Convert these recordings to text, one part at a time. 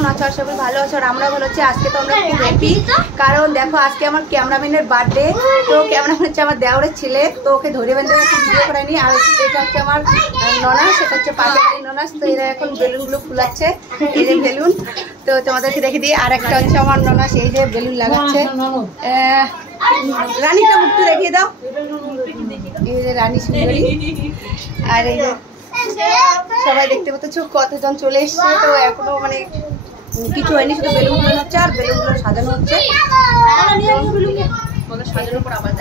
কেমন আছো? আশা করি ভালো আছো আর আমরা ভালো আছি। আজকে তো আমরা খুব হ্যাপি, কারণ দেখো আজকে আমার ক্যামেরাম্যানের বার্থডে। তো ক্যামেরাম্যান হচ্ছে আমার দেওরের ছেলে, তো ওকে ধরে বেঁধে ভিডিও করায়নি। আর এটা হচ্ছে আমার ননাস, সেটা হচ্ছে পাশের ননাস। তো এরা এখন বেলুনগুলো ফুলাচ্ছে, এই যে বেলুন। তো তোমাদেরকে দেখে দিই। আর একটা হচ্ছে আমার ননাস, এই যে বেলুন লাগাচ্ছে। রানীটা মুখটা দেখিয়ে দাও, এই যে রানী সুন্দরী। আর এই যে সবাই দেখতে পাচ্ছ কতজন চলে এসছে। তো এখনো মানে কিছু হয়নি, শুধু বেলুন ফুলানো হচ্ছে আর বেলুনগুলো সাজানো হচ্ছে।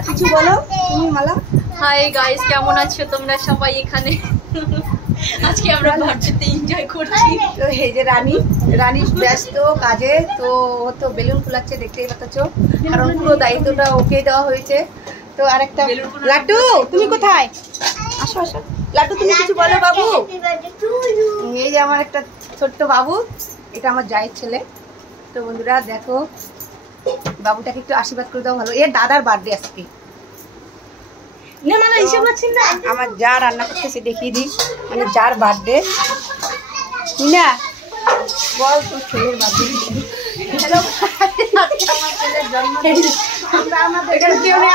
কিছু বলো তুমি মালা। হাই গাইস, কেমন আছো তোমরা সবাই? এখানে আজকে আমরা বার্থডে এনজয় করছি। তো এই যে রানী ব্যস্ত কাজে, তো ও তো বেলুন ফুলাচ্ছে দেখতেই পাচ্ছ, কারণ পুরো দায়িত্বটা ওকে দেওয়া হয়েছে। তো আরেকটা লাড্ডু, তুমি কোথায়? আসো আসো লাড্ডু, তুমি কিছু বলো বাবু। এই যে আমার একটা ছোট্ট বাবু, এটা আমার জায়ের ছেলে। তো বন্ধুরা দেখো, বাবুটাকে একটু আশীর্বাদ করে দাও ভালো। এর দাদার বার্থডে আজকে। আমার যা রান্না করতেছে দেখিয়ে দিই, মানে যার বার্থডে না বল, তোর ছেলের বার্থডে।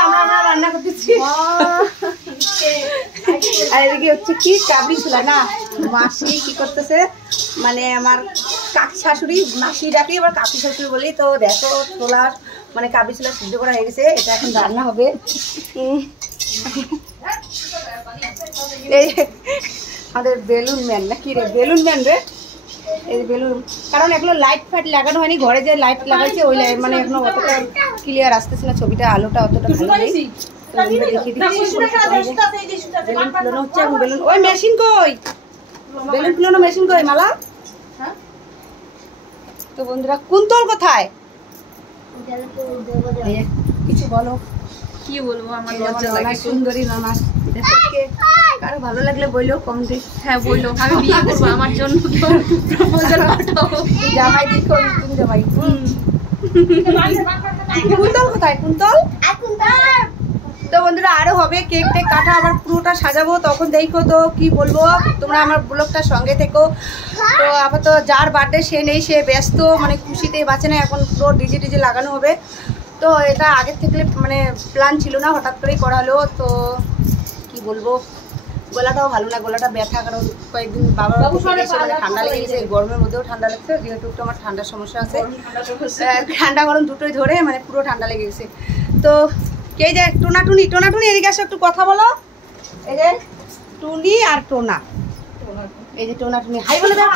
আমরা রান্না করতেছি। আর এদিকে হচ্ছে কি কাবলি ছোলা না, মাসি কি করতেছে, মানে আমার কাকি শাশুড়ি, মাসি ডাকি আবার কাকি শাশুড়ি বলি। তো দেখো ছোলার মানে কাবলি ছোলা সিদ্ধ করা হয়ে গেছে, এটা এখন রান্না হবে। এই আমাদের বেলুন ম্যান না কি রে, বেলুন ম্যান রে, এই বেলুন। কারণ এগুলো লাইট ফাইট লাগানো হয়নি, ঘরে যে লাইট লাগাইছে ওই লাইট মানে এখনো অতটা ক্লিয়ার আসতেছে না, ছবিটা আলোটা অতটা ভালো নেই। তো দেখিয়ে দিচ্ছি বেলুন ফুলানো হচ্ছে। এখন বেলুন, ওই মেশিন কই, বেলুন ফুলানো মেশিন কই মালা? তো বন্ধুরা কুন্তল কোথায়? কিছু বলো। কি বলবো, আমার লজ্জা লাগে। সুন্দরী নামাজ, কারো ভালো লাগলে বললো কম দিই। হ্যাঁ বললো, আমি বিয়ে করবো, আমার জন্য প্রপোজাল পাঠাও। জামাই দিচ্ছ তুমি, জামাই। কুন্তল কোথায়? কুন্তল। তো বন্ধুরা আরো হবে, কেক টেক কাটা, আবার পুরোটা সাজাবো, তখন দেখো। তো কি বলবো, তোমরা আমার ব্লগটার সঙ্গে থেকো। তো আপাতত যার বার্থডে সে নেই, সে ব্যস্ত, মানে খুশিতেই বাঁচে না। এখন পুরো ডিজে লাগানো হবে। তো এটা আগের থেকে মানে প্ল্যান ছিল না, হঠাৎ করেই করা হলো। তো কি বলবো, গলাটাও ভালো না, গলাটা ব্যথা, কারণ কয়েকদিন বাবা মানে ঠান্ডা লেগে গেছে, গরমের মধ্যেও ঠান্ডা লাগছে, যেহেতু একটু আমার ঠান্ডার সমস্যা আছে, ঠান্ডা গরম দুটোই ধরে মানে পুরো ঠান্ডা লেগে গেছে। তো কে যে টোনাটুনি এদিকে আসো, একটু কথা বলো। এই যে টুনি আর টোনা, এই যে টোনাটুনি। হাই বলে দাও,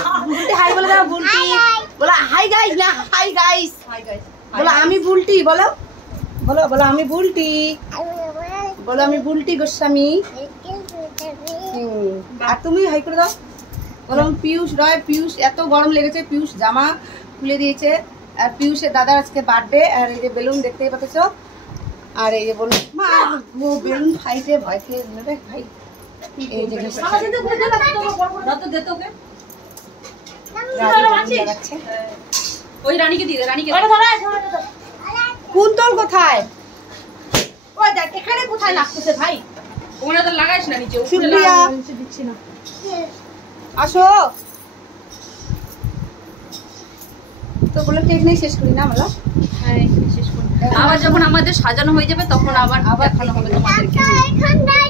হাই বলে দাও। বুলটি বলো হাই গাইস না, হাই গাইস, বলো আমি বুলটি, বলো বলো বলো আমি বুলটি, বলো আমি বুলটি গোস্বামী। আর তুমি হাই করে দাও, বলো পিয়ুষ রয়। পিয়ুষ এত গরম লেগেছে, পিয়ুষ জামা খুলে দিয়েছে। আর পিয়ুষের দাদার আজকে বার্থডে। আর এই যে বেলুন দেখতেই পাচ্ছ। আর এই যে বলুন মা, বেলুন ফাইটে ভয় খেয়ে নেবে ভাই। এই যে ওই রানীকে দিয়ে দে, রানীকে। কুন্তল কোথায়? ওই দেখ এখানে কোথায় লাগতেছে ভাই, ওখানে তো লাগাইস না নিচে। সুপ্রিয়া দিচ্ছি না, আসো। তো বলে কেক নেই, শেষ করি না আমরা। হ্যাঁ এখানে শেষ করি, আবার যখন আমাদের সাজানো হয়ে যাবে তখন আবার দেখানো হবে তোমাদেরকে।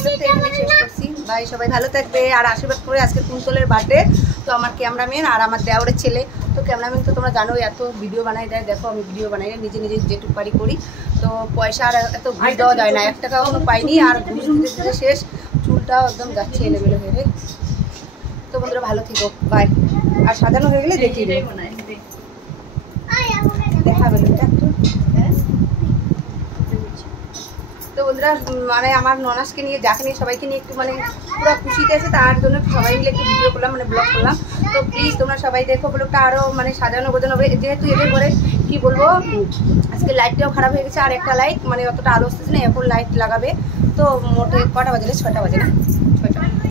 শেষ করছি, ভাই সবাই ভালো থাকবে আর আশীর্বাদ করে। আজকে কুন্তলের বার্থডে, তো আমার ক্যামেরাম্যান আর আমার দেওরের ছেলে। তো ক্যামেরাম্যান তো তোমরা জানো এত ভিডিও বানাই দেয়, দেখো আমি ভিডিও বানাই নিজে যেটুকু পারি করি। তো পয়সা আর এত ঘুষ দেওয়া যায় না, 1 টাকাও কোনো পাইনি। আর ঘুষ দিতে দিতে শেষ, চুলটাও একদম যাচ্ছে এলেবেলে হয়ে। তো বন্ধুরা ভালো থেকো, বাই। আর সাজানো হয়ে গেলে দেখিয়ে দেবো, দেখাবে একটু। তো বন্ধুরা মানে আমার ননাসকে নিয়ে, যাকে নিয়ে, সবাইকে নিয়ে একটু মানে পুরো খুশিতে আছে, তার জন্য সবাই মিলে একটু ভিডিও করলাম, মানে ব্লগ করলাম। তো প্লিজ তোমরা সবাই দেখো, ব্লগটা আরও মানে সাজানো গোজানো হবে। যেহেতু এদের ঘরে কি বলবো, আজকে লাইটটাও খারাপ হয়ে গেছে, আর একটা লাইট মানে অতটা আলো আসতেছে না, এখন লাইট লাগাবে। তো মোটে কটা বাজে? 6টা বাজে না।